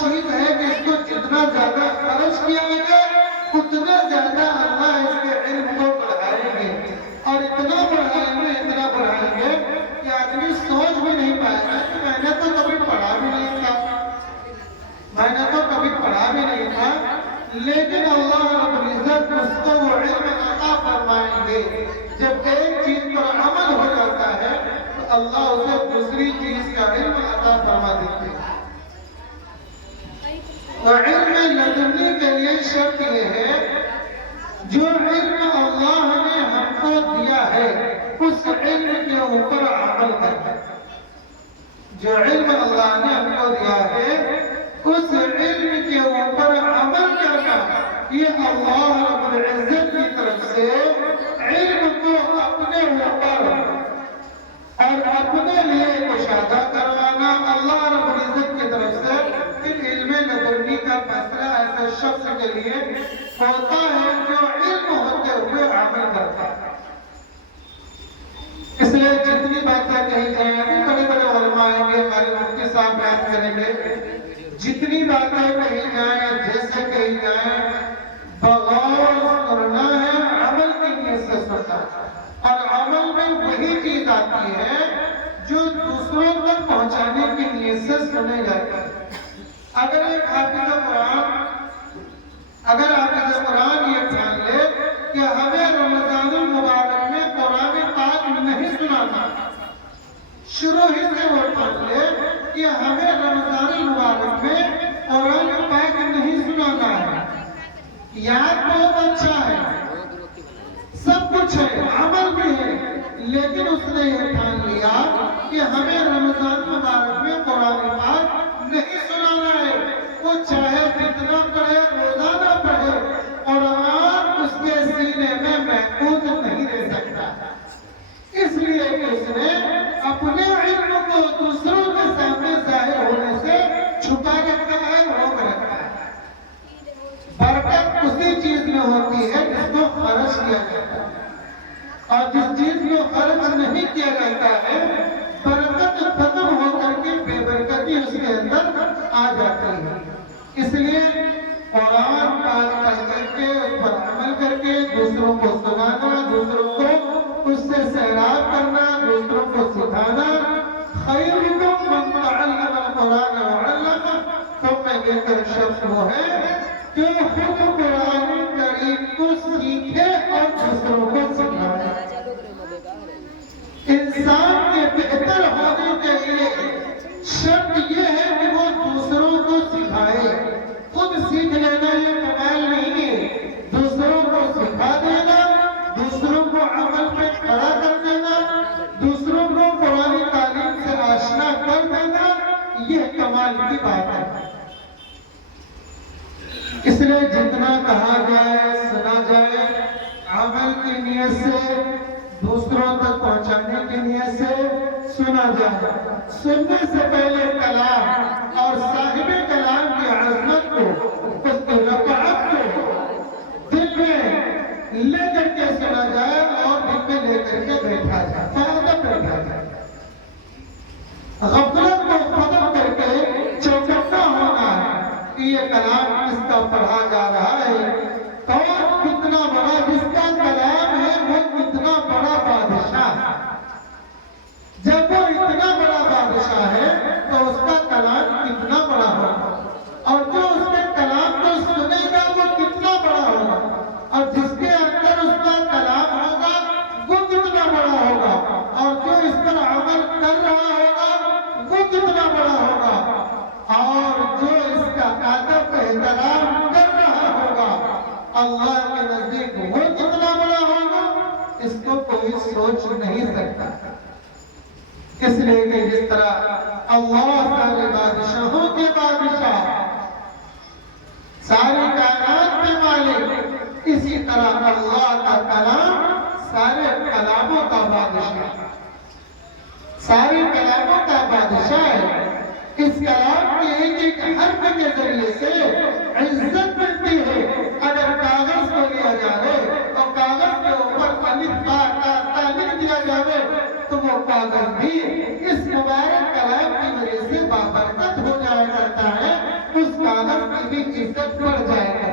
چیز ہے کہ اس کو جتنا زیادہ خرچ کیا گیا اتنا زیادہ اللہ اس کے علم کو بڑھائیں گے، اور اتنا بڑھائیں گے کہ آدمی سوچ بھی نہیں پائے گا کہ میں نے تو کبھی پڑھا بھی نہیں تھا، لیکن اللہ رب العزت اس کو وہ علم عطا فرمائیں گے۔ جب ایک چیز پر عمل ہو جاتا ہے تو اللہ اسے دوسری چیز کا علم عطا فرما دیتے ہیں۔ اور علم لدنی کے لیے شرط یہ ہے جو علم اللہ نے ہم کو دیا ہے اس علم کے اوپر عمل کرنا۔ جو علم اللہ نے ہم کو دیا ہے اس علم کے اوپر عمل کرنا، یہ اللہ رب العزت کی طرف سے علم کو اپنے اوپر اور اپنے لیے مشاہدہ کروانا۔ اللہ رب العزت کی طرف سے پھر علم لدنی کا فیصلہ ایسے شخص کے لیے ہوتا ہے جو علم ہوتے ہوئے عمل کرتا ہے۔ اس لیے جتنی باتیں کہی جائیں ابھی بڑے بڑے علماء آئیں گے، ہمارے مفتی صاحب بیان کریں گے، جتنی باتیں کہی جائیں جیسے کہی جائیں بغور کرنا ہے، عمل کی نیت سے سننا، اور عمل میں وہی چیز آتی ہے جو دوسروں تک پہنچانے کی نیت سے سنے جاتی ہے۔ اگر ایک حافظ قرآن یہ ٹھان لے کہ ہمیں رمضان المبارک میں قرآن پاک نہیں سنانا، شروع ہی سے وہ ٹھان لے کہ ہمیں رمضان المبارک میں قرآن پاک نہیں سنانا ہے، یاد بہت اچھا ہے، سب کچھ ہے، عمل بھی ہے، لیکن اس نے یہ ٹھان لیا کہ ہمیں رمضان مبارک میں قرآن پاک نہیں سنانا ہے، وہ چاہے جتنا پڑھے روزانہ پڑھے، قرآن اس کے سینے میں محفوظ نہیں رہ سکتا، اس لیے کہ اس نے اپنے علم کو دوسروں کے سامنے ظاہر ہونے سے چھپا رکھا ہے، روک رکھا ہے۔ برکت اسی چیز میں ہوتی ہے جس کو خرچ کیا جاتا ہے، اور جس چیز کو خرچ نہیں کیا جاتا ہے برکت ختم ہو کر کے بے برکتی اس کے اندر آ جاتی ہے۔ اس لیے قرآن پاک پڑھ کر کے اس پر عمل کر کے دوسروں کو سنانا، دوسروں کو اس سے سیراب کرنا، دوسروں کو سکھانا، خیرکم من تعلم القرآن وعلمہ، تم میں بہتر شخص وہ ہے جو خود قرآن کریم کو سیکھے اور دوسروں کو سکھائے۔ انسان کے بہتر ہونے کے لیے شرط یہ ہے کہ وہ دوسروں کو سکھائے، خود سیکھ لینا یہ کمال نہیں ہے، دوسروں کو سکھا دینا، دوسروں کو عمل پہ کھڑا کر دینا، دوسروں کو قرآن تعلیم سے آشنا کر دینا، یہ کمال کی بات ہے۔ اس لیے جتنا کہا جائے سنا جائے عمل کی نیت سے، دوسروں تک پہنچانے کی نیت سے سنا جائے، سننے سے پہلے کلام اور صاحب کلام کی عظمت کو، اس کی رفعت کو دل میں لے کر کے سنا جائے اور دل میں لے کر کے بیٹھا جائے، فائدہ بیٹھا جائے، غفلت کو ختم کر کے چوکنا ہونا ہے کہ یہ کلام کس کا پڑھا جا رہا ہے، کون کتنا بڑا، جس کا کلام ہے وہ کتنا بڑا بادشاہ ہے۔ جب وہ اتنا بڑا بادشاہ ہے تو اس کا کلام کتنا بڑا ہوگا، اور جو اس کے کلام کو سنے گا وہ کتنا بڑا ہوگا، اور جس کے اندر اس کا کلام ہوگا وہ کتنا بڑا ہوگا، اور جو اس پر عمل کر رہا ہوگا وہ کتنا بڑا ہوگا، اور جو اس کا ادب احترام کر رہا ہوگا اللہ کے نزدیک وہ کتنا بڑا ہوگا، اس کو کوئی سوچ نہیں سکتا۔ اس لیے کہ جس طرح اللہ سارے بادشاہوں کے بادشاہ، ساری کائنات کے مالک، اسی طرح اللہ کا کلام سارے کلاموں کا بادشاہ، سارے کلاموں کا بادشاہ ہے۔ اس کلام کے ایک ایک حرف کے ذریعے سے عزت ملتی ہے۔ اگر کاغذ کو لیا جائے اور کاغذ کے اوپر الف با تا تا لکھ دیا جائے تو وہ کاغذ بھی اس مبارک کلام کی وجہ سے بابرکت ہو جایا کرتا ہے، اس عزت بڑھ جائے گا۔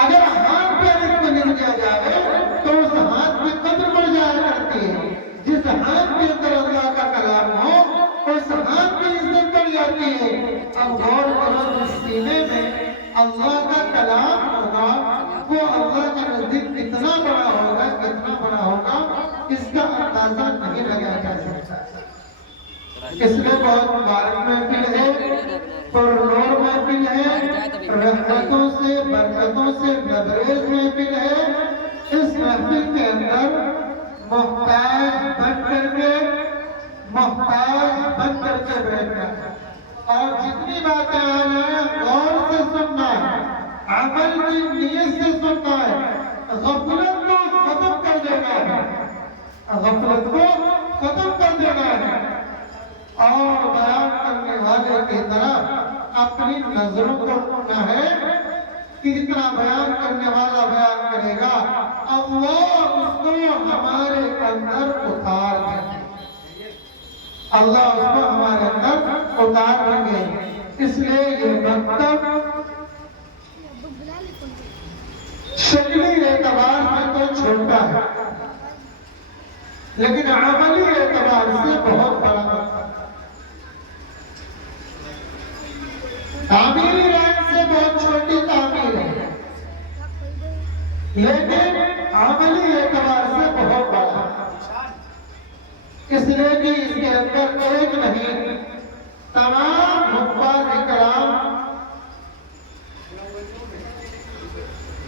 اگر ہاتھ پیر اس کو گر دیا جائے تو اس ہاتھ کی قدر بڑھ جایا کرتی ہے۔ جس ہاتھ کے اندر اللہ کا کلام ہو اس ہاتھ کی عزت بڑھ جاتی ہے۔ اب غور کرو جس سینے میں اللہ کا کلام ہوگا وہ اللہ کے نزدیک کتنا بڑا ہوگا، کتنا بڑا ہوگا، اس کا اندازہ نہیں لگایا جا سکتا۔ اس میں بہت مبارک محفل ہے، پرنور محفل ہے، رحمتوں سے برکتوں سے لبریز محفل ہے۔ اس محفل کے اندر محتاج بن کر کے بیٹھنا اور جتنی باتیں آ رہے ہیں غور سے سننا ہے، عمل کی نیت سے سننا ہے، غفلت کو ختم کر دینا ہے، غفلت کو ختم کر دینا ہے اور بیان کرنے والے کی طرف اپنی نظروں کو رکھنا ہے کہ جتنا بیان کرنے والا بیان کرے گا اللہ اس کو ہمارے اندر اتار دیں گے، اللہ اس کو ہمارے اندر اتار دیں گے۔ اس لیے یہ مکتب شکلی اعتبار سے تو چھوٹا ہے لیکن عملی اعتبار سے بہت بڑا ہے۔ تعمیری رائے سے بہت چھوٹی تعمیر ہے لیکن عملی اعتبار سے بہت بڑا ہے، اس لیے کہ اس کے اندر ایک نہیں تمام حفاظ کرام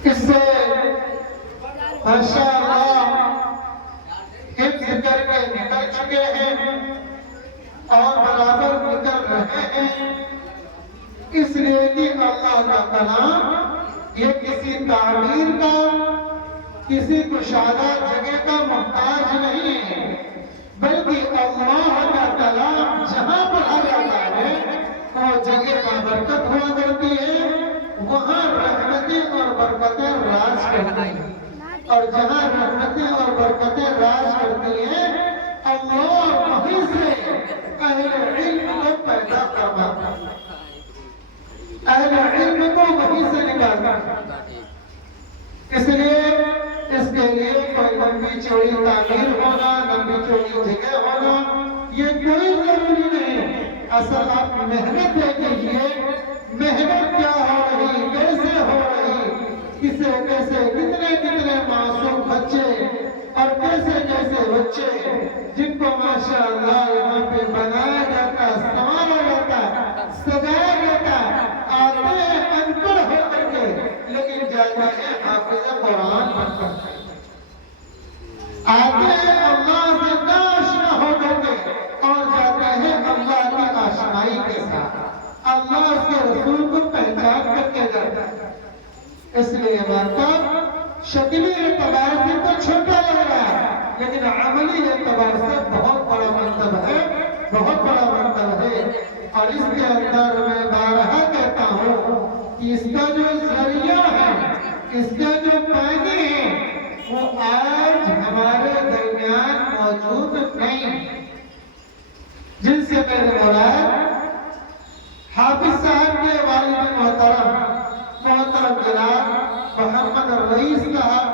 اس سے ماشاءاللہ حفظ کر کے نکل چکے ہیں اور برابر نکل رہے ہیں۔ اس لیے کہ اللہ کا کلام یہ کسی تعمیر کا، کسی کشادہ جگہ کا محتاج نہیں ہے، بلکہ اللہ کا کلام جہاں پڑھا جاتا ہے وہ جگہ کا برکت ہوا کرتی ہے، وہاں رحمتیں اور برکتیں راج کرتی ہیں، اور جہاں رحمتیں اور برکتیں راج کرتی ہیں اللہ وہیں سے اہل علم کو پیدا فرماتا ہے، اہل علم کو وہیں سے نکالتا ہے۔ اس لیے اس کے لیے کوئی لمبی چوڑی تعمیر ہونا، لمبی چوڑی جگہ ہونا یہ کوئی ضروری نہیں، اصل آپ محنت دیکھیے، محنت کیا ہو رہی، کیسے ہو رہی، کسے کیسے کتنے معصوم بچے اور کیسے بچے جن کو ماشاءاللہ یہاں پہ بنایا جاتا، سنوارا جاتا، سجایا جاتا، آتے ہیں ان پڑھ ہو کر کے لیکن جاتے ہیں حافظ قرآن بن کر کے، آتے ہیں اللہ سے ناشنا ہو کر کے اور جاتے ہیں اللہ کی آشنائی کے ساتھ، اللہ اس کے رسول کو پہچان کر کے جاتا ہے۔ اس لیے مکتب شکلی اعتبار سے تو چھوٹا لگ رہا ہے لیکن عملی اعتبار سے بہت بڑا مکتب ہے، بہت بڑا مکتب ہے۔ اور اس کے اندر میں بارہا کہتا ہوں کہ اس کا جو ذریعہ ہے، اس کا جو پانی ہے وہ آج ہمارے درمیان موجود نہیں، جن سے میرے مراد حافظ صاحب کے والد محترم جناب محمد الرئیس صاحب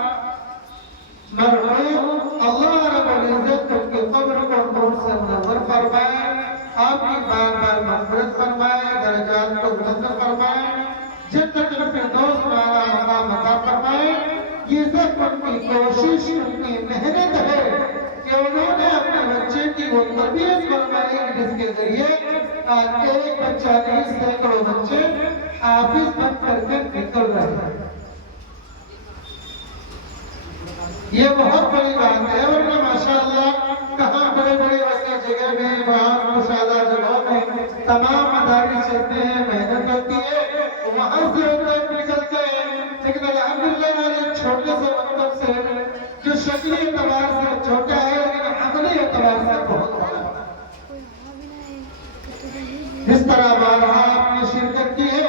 مرحوم، اللہ رب العزت ان کی قبر کو نور سے منور فرمائے، آپ کی بار بار مغفرت فرمائے، درجات کو بلند فرمائے، جنت الفردوس میں اعلیٰ مقام عطا فرمائے۔ یہ سب ان کی کوشش، ان کی محنت ہے کہ انہوں نے اپنے بچے کی وہ تربیت فرمائی جس کے ذریعے آج ایک بچہ نہیں سینکڑوں بچے حافظ بن کر کے نکل رہے ہیں۔ یہ بہت بڑی بات ہے، ورنہ ماشاءاللہ کہاں بڑے وسیع جگہ میں، وہاں کشادہ جگہوں میں تمام مدارس چلتے ہیں، محنت ہوتی ہے، وہاں سے نکلتے ہیں، لیکن الحمدللہ ہمارے چھوٹے سے مکتب سے جو شکلی اعتبار سے چھوٹا ہے لیکن عملی اعتبار سے بہت بڑا ہے۔ جس طرح بارہا آپ نے شرکت کی ہے،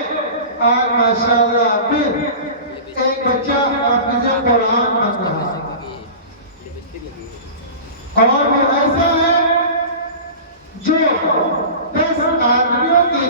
آج ماشاءاللہ پھر ایک بچہ حافظ قرآن بن رہا ہے، اور وہ ایسا ہے جو 10 آدمیوں کی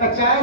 50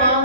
5